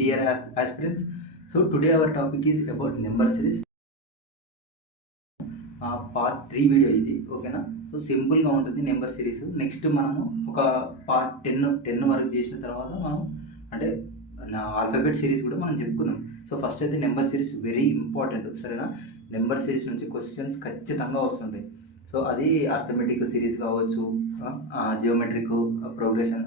dear aspirants. So today our topic is about number series. Part 3 video ఇది, ఓకేనా? So సింపుల్గా ఉంటుంది number series. Next మనము ఒక పార్ట్ 10 వరకు చేసిన తర్వాత మనం అంటే నా ఆల్ఫాబెట్ సిరీస్ కూడా మనం చెప్పుకుందాం. సో ఫస్ట్ అయితే నెంబర్ సిరీస్ వెరీ ఇంపార్టెంట్, సరేనా? నెంబర్ సిరీస్ నుంచి క్వశ్చన్స్ ఖచ్చితంగా వస్తుంటాయి. సో అది అర్థమెటిక్ సిరీస్ కావచ్చు, జియోమెట్రిక్ ప్రోగ్రెషన్,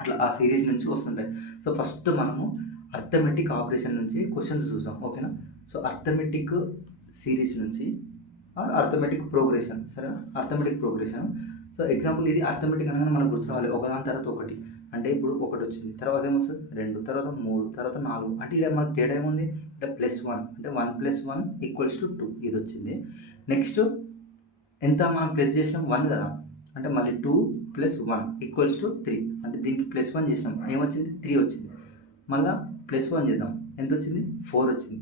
అట్లా ఆ సిరీస్ నుంచి వస్తుంటాయి. సో ఫస్ట్ మనము అర్థమెటిక్ ఆపరేషన్ నుంచి క్వశ్చన్స్ చూసాం, ఓకేనా? సో అర్థమెటిక్ సిరీస్ నుంచి అర్థమెటిక్ ప్రోగ్రెషన్, సరే? Arithmetic progression. సో ఎగ్జాంపుల్ ఇది అర్థమెటిక్ అనగానే మనకు గుర్తు రావాలి ఒకదాని తర్వాత ఒకటి. అంటే ఇప్పుడు ఒకటి వచ్చింది, తర్వాత ఏమొస్తుంది 2, తర్వాత 3, తర్వాత 4. అంటే ఇక్కడ మనకు తేడా ఏముంది అంటే +1, అంటే 1 + 1 = 2 ఇది వచ్చింది. నెక్స్ట్ ఎంత మనం ప్లస్ చేసినాం 1 కదా, అంటే మళ్ళీ 2 + 1 = 3. అంటే దీనికి +1 చేసినాం, ఏమొచ్చింది 3 వచ్చింది. మళ్ళీ +1 చేద్దాం, ఎంత వచ్చింది 4 వచ్చింది.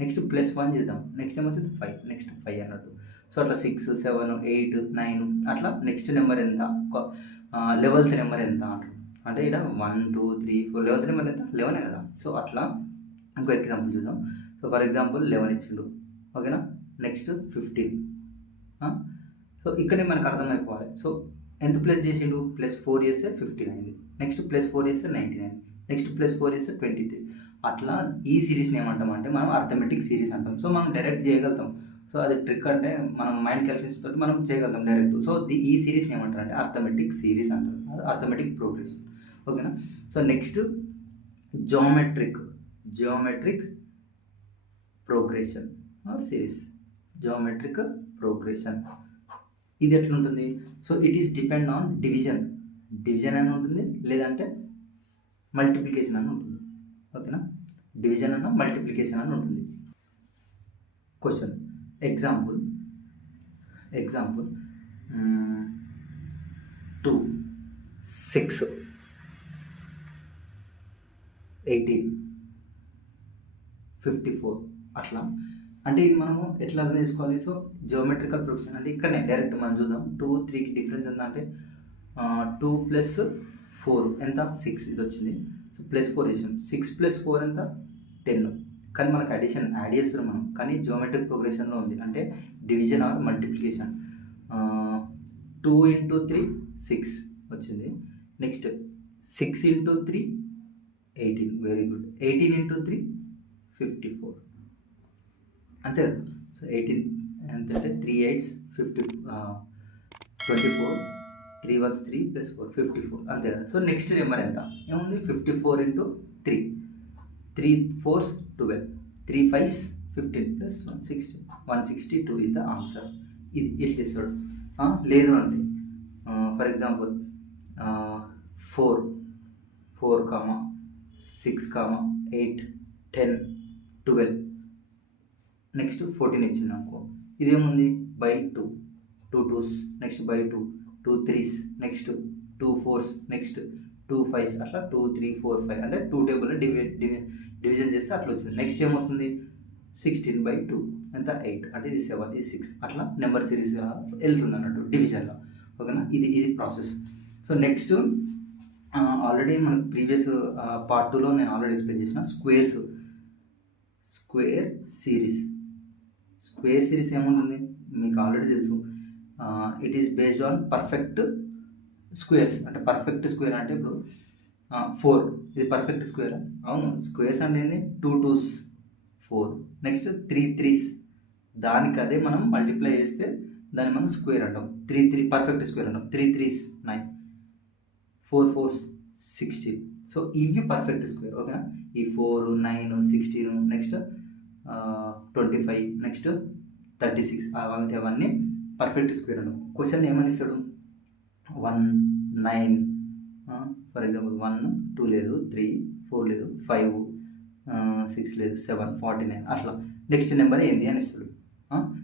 నెక్స్ట్ +1 చేద్దాం, నెక్స్ట్ ఏమొచ్చింది 5, నెక్స్ట్ 5 అన్నట్టు. సో అట్లా 6, 7, 8, 9 అట్లా నెక్స్ట్ నెంబర్ ఎంత, 11th నెంబర్ ఎంత అంటారు. అంటే ఇక్కడ 1, 2, 3, 4, 11th నెంబర్ ఎంత 11 కదా. సో అట్లా ఇంకో ఎగ్జాంపుల్ చూద్దాం. సో ఫర్ ఎగ్జాంపుల్ 11 ఇచ్చిండు, ఓకేనా? నెక్స్ట్ 15. సో ఇక్కడే మనకు అర్థమైపోవాలి. సో ఎంత ప్లస్ చేసిండు, +4 చేస్తే 15 అయింది. నెక్స్ట్ +4 చేస్తే 19 అయింది. నెక్స్ట్ +4 చేస్తే 23. అట్లా ఈ సిరీస్ని ఏమంటామంటే మనం అర్థమెటిక్ సిరీస్ అంటాం. సో మనం డైరెక్ట్ చేయగలుగుతాం. సో అది ట్రిక్, అంటే మనం మైండ్ క్యాలిక్యులేషన్స్ తోటి మనం చేయగలుగుతాం డైరెక్ట్. సో ఈ సిరీస్ని ఏమంటారు అంటే అర్థమెటిక్ సిరీస్ అంటారు, అర్థమెటిక్ ప్రోగ్రెషన్, ఓకేనా? So next geometric progression or series. Geometric progression ఇది ఎట్లుంటుంది? So it is depend on division అని ఉంటుంది, లేదంటే మల్టిప్లికేషన్ అని ఉంటుంది, ఓకేనా? డివిజన్ అన్న మల్టిప్లికేషన్ అని ఉంటుంది. క్వశ్చన్ ఎగ్జాంపుల్ 2, 6, 18, 54 అట్లా. అంటే ఇది మనము ఎట్లా అర్థం చేసుకోవాలి? సో జియోమెట్రికల్ ప్రోగ్రెషన్ అంటే ఇక్కడనే డైరెక్ట్ మనం చూద్దాం. 2, 3కి డిఫరెన్స్ ఎంత అంటే 2 + 4 ఎంత 6 ఇది వచ్చింది. సో +4 చేసాం, 6 + 4 ఎంత 10. కానీ మనకు అడిషన్ యాడ్ చేస్తున్నాం మనం, కానీ జియోమెట్రిక్ ప్రోగ్రెషన్లో ఉంది, అంటే డివిజన్ ఆర్ మల్టిప్లికేషన్. 2 × 3 6 వచ్చింది. Next 6 × 3 18, very good. 18 × 3 54 అంతే కదా. సో 18 ఎంతంటే 3 8s 24, 3 1s 3 + 4 54 అంతే కదా. సో నెక్స్ట్ నెంబర్ ఎంత ఏముంది 54 × 3, 3 4s 12, 3 5s 15 + 1 16, 162 is the answer. ఇది ఇట్లా చేస్తాడు. లేదు అంటే ఫర్ ఎగ్జాంపుల్ 4, 6, 8, 10, 12, నెక్స్ట్ 14 ఇచ్చింది అనుకో. ఇదేముంది /2, 2 2s, next /2, 2 3s, next 2 4s, next 2 5s, అట్లా 2 3 4 5 అంటే 2 టేబుల్లో డివిజన్ చేస్తే అట్లా వచ్చింది. నెక్స్ట్ ఏమొస్తుంది 16/2 ఎంత 8, అంటే ఇది 7, ఇది 6 అట్లా నెంబర్ సిరీస్గా వెళ్తుంది అన్నట్టు డివిజన్లో, ఓకేనా? ఇది ప్రాసెస్. సో నెక్స్ట్ ఆల్రెడీ మనకు ప్రీవియస్ పార్ట్ 2లో నేను ఆల్రెడీ ఎక్స్ప్లెయిన్ చేసిన స్క్వేర్ సిరీస్ ఏముంటుంది మీకు ఆల్రెడీ తెలుసు. It is based on perfect squares. అంటే పర్ఫెక్ట్ స్క్వేర్ అంటే ఇప్పుడు 4 ఇది పర్ఫెక్ట్ స్క్వేర్. అవును, స్క్వేర్స్ అంటే ఏంది 2 2s 4, నెక్స్ట్ 3 3s, దానికి అదే మనం మల్టిప్లై చేస్తే దాన్ని మనం స్క్వేర్ అంటాం. 3 3 పర్ఫెక్ట్ స్క్వేర్ అంటాం. 3 3s 9, 4 4s 16. సో ఇవి పర్ఫెక్ట్ స్క్వేర్, ఓకేనా? ఈ 4 9 16 నెక్స్ట్ 25 నెక్స్ట్ 36 అవన్నీ పర్ఫెక్ట్ స్క్వేర్ అంటాం. క్వశ్చన్ ఏమని ఇస్తాడు 1 9 ఫర్ ఎగ్జాంపుల్ 1 2 లేదు, 3 4 లేదు, 5 6 లేదు, 7 49 అట్లా. నెక్స్ట్ నెంబర్ ఏంది అని ఇస్తాడు.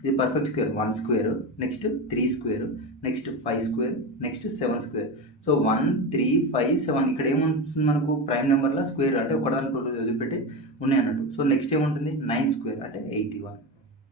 ఇది perfect square 1 square, next 3 square, next 5 square, next 7 square. So 1 3 5 7 ఇక్కడ ఏముంటుంది మనకు ప్రైమ్ నెంబర్లో స్క్వేర్ అంటే ఒకదానికి వదిలిపెట్టి ఉన్నాయి అన్నట్టు. సో నెక్స్ట్ ఏముంటుంది 9 స్క్వేర్ అంటే 81.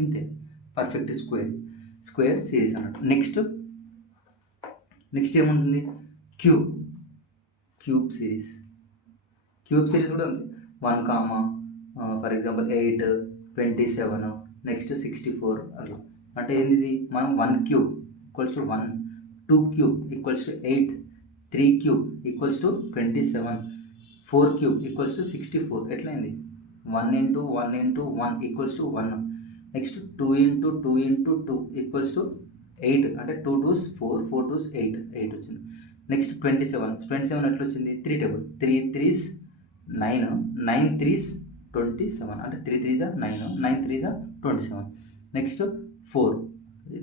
ఇంతే పర్ఫెక్ట్ స్క్వేర్ సిరీస్ అన్నట్టు. నెక్స్ట్ ఏముంటుంది క్యూబ్ సిరీస్. క్యూబ్ సిరీస్ కూడా ఉంది. 1 కామా ఫర్ ఎగ్జాంపుల్ 8, 27, నెక్స్ట్ 64 అట్లా. అంటే ఏంది, మనం 1 cube equals to 1, 2 cube equals to 8, 3 cube equals to 27, 4 cube equals to 64. ఎట్లయింది, 1 into 1 into 1 equals to 1. Next 2 into 2 into 2 equals to 8. అంటే 2 2s 4, 4 2s 8, 8 వచ్చింది. Next 27 ఎట్లా వచ్చింది, 3 టేబుల్, 3 3s 9, 9 3s 27. అంటే 3 3s 9, 9 3s 27. Next 4,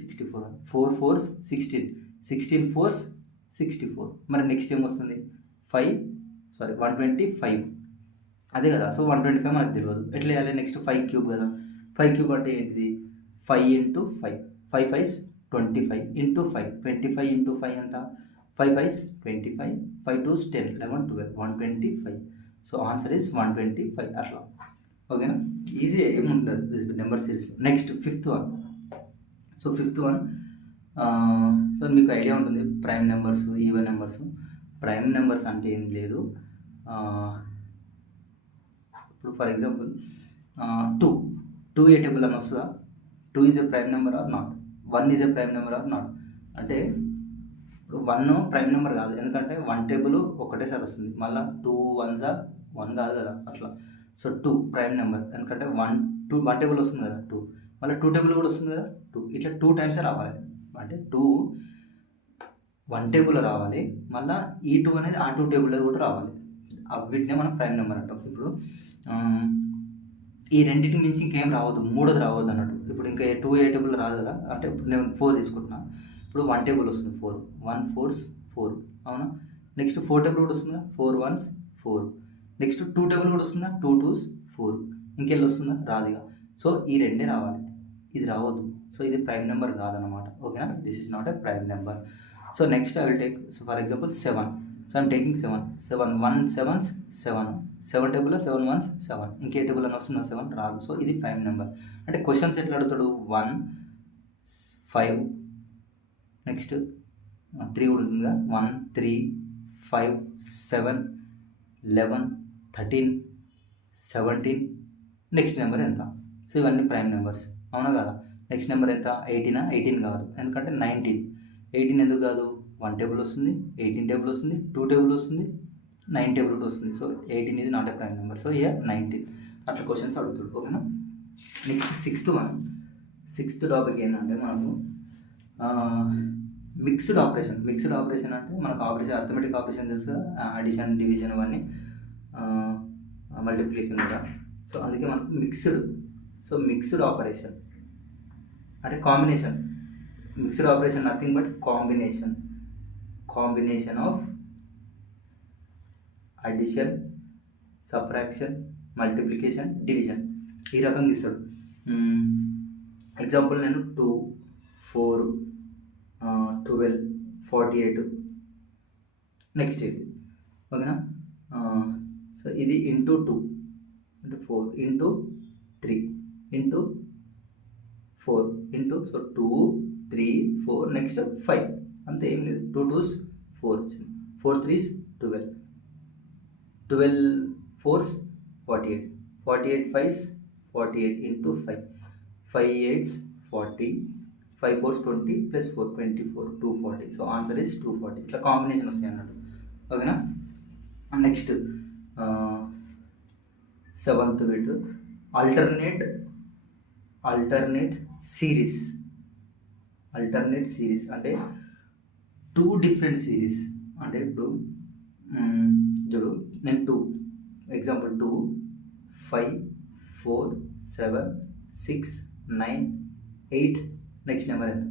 64, 4 4s 16, 16 4s 64. మరి next ఏమొస్తుంది, 125. అదే కదా, so 125 మనకు తెలియదు. ఎట్లా వేయాలి, నెక్స్ట్ 5 క్యూబ్ కదా. 5 క్యూబ్ అంటే ఏంటిది, 5 ఇంటూ 5, 5 5s 25 ఇంటూ 5, 25 ఇంటూ 5 ఎంత, 5 5s 25, 5 2s 10, 11 12, 125. So answer is 125 అట్లా. ఓకేనా, ఈజీ ఏముంటుంది నెంబర్ సిరీస్లో. Next fifth one. So fifth one, so మీకు ఐడియా ఉంటుంది prime numbers, even numbers. Prime numbers అంటే ఏం లేదు, ఇప్పుడు ఫర్ ఎగ్జాంపుల్ 2 ఏ టేబుల్ అని వస్తుందా, 2 is a prime number or not, 1 is a prime number or not. అంటే ఇప్పుడు 1 ప్రైమ్ నెంబర్ కాదు, ఎందుకంటే 1 టేబుల్ ఒకటేసారి వస్తుంది, మళ్ళీ 2 1s 1 కాదు కదా అట్లా. సో 2 ప్రైమ్ నెంబర్, ఎందుకంటే 1 టేబుల్ వస్తుంది కదా 2, మళ్ళీ 2 టేబుల్ కూడా వస్తుంది కదా 2, ఇట్లా 2 టైమ్స్ రావాలి. అంటే 2 1 టేబుల్ రావాలి, మళ్ళీ ఈ 2 అనేది ఆ 2 టేబుల్లో కూడా రావాలి. వీటినే మనం ప్రైమ్ నెంబర్ అంటాం. ఇప్పుడు ఈ రెండింటికి మించి ఇంకేం రావద్దు, మూడోది రావద్దు అన్నట్టు. ఇప్పుడు ఇంకా 2 ఏ టేబుల్ రాదు కదా, అంటే ఇప్పుడు నేను 4 తీసుకుంటున్నా, ఇప్పుడు 1 టేబుల్ వస్తుంది 4, 1 4s 4, అవునా. నెక్స్ట్ 4 టేబుల్ కూడా వస్తుందా, 4 1s 4. నెక్స్ట్ 2 టేబుల్ కూడా వస్తుందా, 2 2s 4. ఇంకెళ్ళి వస్తుందా, రాదుగా. సో ఈ రెండే రావాలి, ఇది రావద్దు. సో ఇది ప్రైమ్ నెంబర్ కాదనమాట. ఓకేనా, this is not a prime number. So next I will take, so for example 7. So I'm taking 7, 1 7s 7, 7 టేబుల్లో 7 1s 7. ఇంకే టేబుల్ అని వస్తుందా, 7 రాదు. సో ఇది ప్రైమ్ నెంబర్. అంటే క్వశ్చన్స్ ఎట్లా అడుగుతాడు, 1 5, నెక్స్ట్ 3 కూడా ఉంటుందిగా, 1 3 5 7 11 13 17. నెక్స్ట్ నెంబర్ ఎంత. సో ఇవన్నీ ప్రైమ్ నెంబర్స్, అవునా కదా. నెక్స్ట్ నెంబర్ ఎంత, 18 కాదు, ఎందుకంటే 19. 18 ఎందుకు కాదు, 1 టేబుల్ వస్తుంది, 18 టేబుల్ వస్తుంది, 2 టేబుల్ వస్తుంది, 9 టేబుల్ కూడా వస్తుంది. సో 18 ఇది not a prime number. So year 19 అట్లా క్వశ్చన్స్ అడుగుతాడు. ఓకేనా. నెక్స్ట్ సిక్స్త్ టాపిక్ ఏంటంటే మనకు మిక్స్డ్ ఆపరేషన్. మిక్స్డ్ ఆపరేషన్ అంటే మనకు ఆపరేషన్, అర్థమెటిక్ ఆపరేషన్ తెలుసు కదా, అడిషన్ డివిజన్ అవన్నీ, మల్టిప్లికేషన్ కూడా. సో అందుకే మనకు మిక్స్డ్ ఆపరేషన్ అంటే combination. Mixed operation nothing but combination of addition, subtraction, multiplication, division, ఈ రకంగా ఇస్తాడు. ఎగ్జాంపుల్ నేను 2 4 12 48 నెక్స్ట్ ఇది. ఓకేనా. సో ఇది ఇంటూ 2 అంటే 4 into 3 into 4 into, so 2 3 4 next 5, అంతే, ఏం లేదు. 2 2s 4 వచ్చింది, 4 3s 12, 12 4s 48, 48 5s 48 into 5, 5 8s 40, 5 4s 20 plus 4 24, 240. So answer is 240. ఇట్లా కాంబినేషన్ వస్తాయి అన్నట్టు. ఓకేనా. Next 7th bit, alternate series అంటే 2 డిఫరెంట్ సిరీస్. అంటే ఇప్పుడు చూడు, నేను 2 ఎగ్జాంపుల్ 2 5 4 7 6 9 8 నెక్స్ట్ నెంబర్ ఎంత.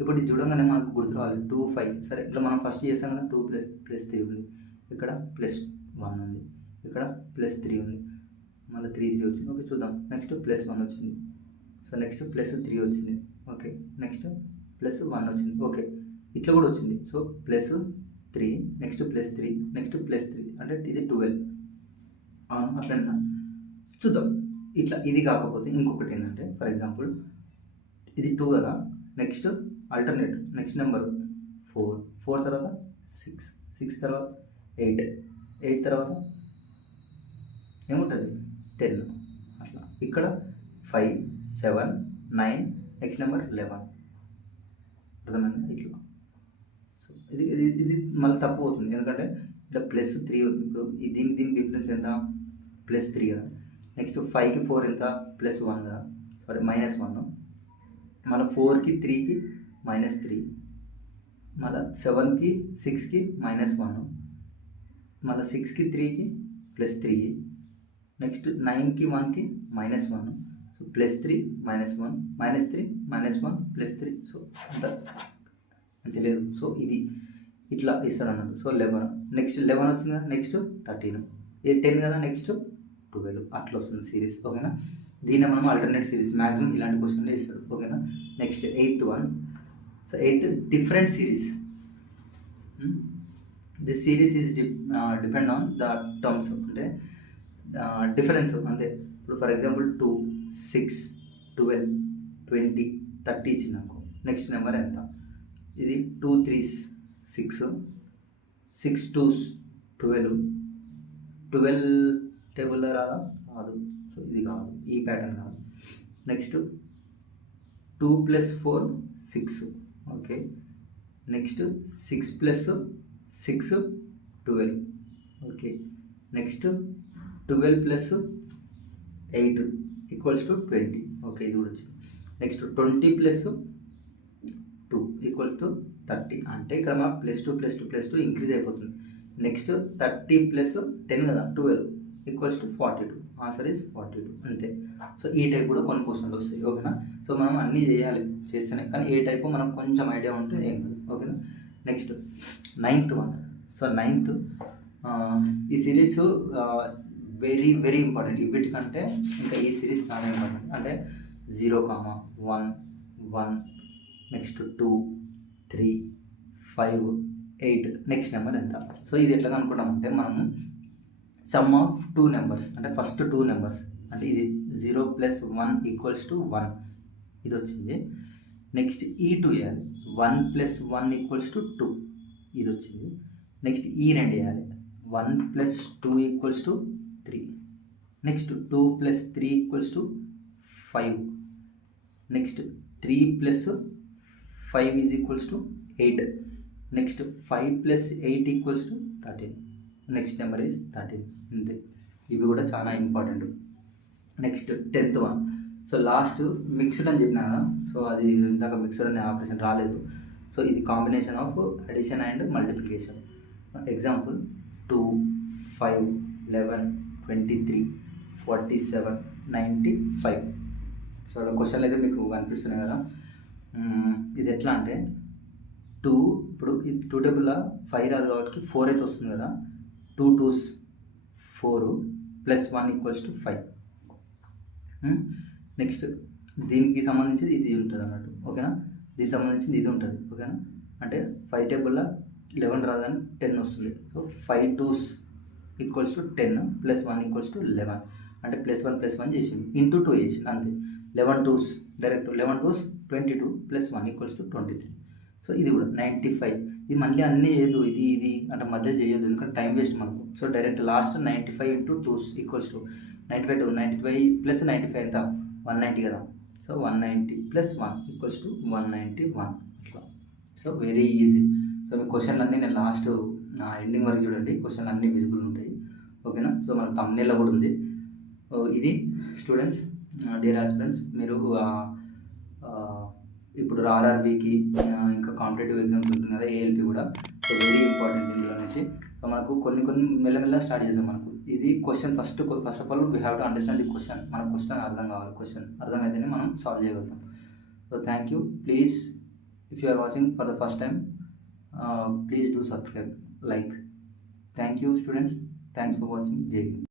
ఇప్పుడు ఇది చూడంగానే మనకు గుర్తు రావాలి 2 5. సరే, ఇట్లా మనం ఫస్ట్ చేస్తాం కదా, 2 ప్లస్ 3 ఉంది, ఇక్కడ +1 ఉంది, ఇక్కడ +3 ఉంది, మళ్ళీ 3 వచ్చింది. ఓకే, చూద్దాం. నెక్స్ట్ +1 వచ్చింది, సో నెక్స్ట్ +3 వచ్చింది. ఓకే, నెక్స్ట్ +1 వచ్చింది. ఓకే, ఇట్లా కూడా వచ్చింది. సో +3 నెక్స్ట్ +3 నెక్స్ట్ +3 అంటే ఇది 12. అట్లన్నా చూద్దాం. ఇట్లా ఇది కాకపోతే ఇంకొకటి ఏంటంటే, ఫర్ ఎగ్జాంపుల్ ఇది 2 కదా, నెక్స్ట్ ఆల్టర్నేట్ నెక్స్ట్ నెంబర్ 4 తర్వాత 6 తర్వాత 8 తర్వాత ఏముంటుంది 10 అట్లా. ఇక్కడ 5 7 9 నెక్స్ట్ నెంబర్ 11 అర్థమైంది ఇట్లా. సో ఇది మళ్ళీ తప్పు అవుతుంది ఎందుకంటే ఇట్లా +3 ఇప్పుడు దీనికి డిఫరెన్స్ ఎంత +3 కదా. నెక్స్ట్ 5కి 4 ఎంత +1 కదా, సారీ -1. మళ్ళీ 4కి 3కి -3, మళ్ళీ 7కి 6కి -1, మళ్ళీ 6కి 3కి +3, నెక్స్ట్ 9కి 1కి -1, సో +3 -1 -3 -1 +3. సో అంత మంచి లేదు. సో ఇది ఇట్లా ఇస్తాడు అన్నట్టు. సో 11 నెక్స్ట్ 11 వచ్చింది కదా, నెక్స్ట్ 13, ఇది 10 కదా, నెక్స్ట్ 12 అట్లా వస్తుంది సిరీస్. ఓకేనా, దీన్ని మనం ఆల్టర్నేట్ సిరీస్ మ్యాక్సిమం ఇలాంటి క్వశ్చన్లే ఇస్తాడు. ఓకేనా, next 8th one. So 8th different series. This series is depend on the terms, అంటే డిఫరెన్స్ అంతే. ఇప్పుడు ఫర్ ఎగ్జాంపుల్ 2 6 12 20 30 ఇచ్చినాకు నెక్స్ట్ నెంబర్ ఎంత, ఇది 2 3s 6 6 2s 12 12 టేబుల్లో రాదా, రాదు. సో ఇది కాదు, ఈ ప్యాటర్న్ కాదు. Next 2 + 4 6, okay. Next 6 + 6 12, okay. Next 12 + 8 = 20, okay ఇది కూడా వచ్చింది. నెక్స్ట్ 20 + 2 = 30, అంటే ఇక్కడ మన +2 + 2 + 2 ఇంక్రీజ్ అయిపోతుంది. నెక్స్ట్ 30 + 10 కదా 12 = 42, ఆన్సర్ ఈజ్ 42 అంతే. సో ఈ టైప్ కూడా కొన్ని క్వశ్చన్లు వస్తాయి. ఓకేనా, సో మనం అన్నీ చేయాలి చేస్తేనే, కానీ ఏ టైపు మనకు కొంచెం ఐడియా ఉంటే ఏం కాదు. ఓకేనా, next 9th one. So 9th ఈ సిరీస్ వెరీ వెరీ ఇంపార్టెంట్. వీటికంటే ఇంకా ఈ సిరీస్ చాలా ఇంపార్టెంట్. అంటే 0, 1 1 నెక్స్ట్ 2 3 5 8 నెక్స్ట్ నెంబర్ ఎంత. సో ఇది ఎట్లా కనుక్కుంటామంటే మనము సమ్ ఆఫ్ 2 నెంబర్స్, అంటే ఫస్ట్ 2 నెంబర్స్, అంటే ఇది 0 + 1 = 1 ఇది వచ్చింది. నెక్స్ట్ ఈ 2 వేయాలి, 1 + 1 = 2 ఇది వచ్చింది. నెక్స్ట్ ఈ 2 వేయాలి, 1 + 2 = 3. Next 2 + 3 = 5. Next 3 + 5 = 8. Next 5 + 8 = 13. Next number is 13 అంతే. ఇవి కూడా చాలా important. Next 10th one. So last mixed అని చెప్పినా కదా, సో అది ఇందాక మిక్స్డ్ అనే ఆపరేషన్ రాలేదు. సో ఇది combination of addition and multiplication. Example 2 5 11 23 47 95. So క్వశ్చన్లు అయితే మీకు కనిపిస్తున్నాయి కదా. ఇది ఎట్లా అంటే 2, ఇప్పుడు ఇది 2 టేబుల్లో 5 రాదు కాబట్టి 4 అయితే వస్తుంది కదా. 2 2s 4 + 1 = 5. నెక్స్ట్ దీనికి సంబంధించి ఇది ఉంటుంది అన్నట్టు. ఓకేనా, దీనికి సంబంధించింది ఇది ఉంటుంది. ఓకేనా, అంటే 5 టేబుల్లో 11 రాదని 10 వస్తుంది. సో 5 2s = 10 + 1 = 11, అంటే +1 + 1 చేసింది, ఇంటూ 2 చేసింది అంతే. 11 2s డైరెక్ట్ 11 2s 22 + 1 = 23. సో ఇది కూడా 95. ఇది మళ్ళీ అన్నీ చేయదు, ఇది అంటే మధ్య చేయొద్దు, ఎందుకంటే టైం వేస్ట్ మనకు. సో డైరెక్ట్ లాస్ట్ 95 × 2 = 95 2 95 + 95 ఎంత 190 కదా. సో 190 + 1 = 191 ఇట్లా. So very easy. సో మీ క్వశ్చన్లు అన్నీ నేను లాస్ట్ ఎండింగ్ వరకు చూడండి, క్వశ్చన్లు అన్నీ విజిబుల్ ఉంటాయి. ఓకేనా, సో మన thumbnail కూడా ఉంది. ఇది స్టూడెంట్స్, డియర్ ఆస్పిరెంట్స్, మీరు ఇప్పుడు ఆర్ఆర్బీకి ఇంకా కాంపిటేటివ్ ఎగ్జామ్స్ ఉంటుంది కదా, ఏఎల్పి కూడా. సో వెరీ ఇంపార్టెంట్ ఇందులో నుంచి. సో మనకు కొన్ని మెల్లమెల్ల స్టార్ట్ చేద్దాం. మనకు ఇది question first of all we have to understand the question. మనకు క్వశ్చన్ అర్థం కావాలి, క్వశ్చన్ అర్థమైతేనే మనం సాల్వ్ చేయగలుగుతాం. So thank you. Please if you are watching for the first time, please do subscribe, like. Thank you students, thanks for watching. జై హింద్.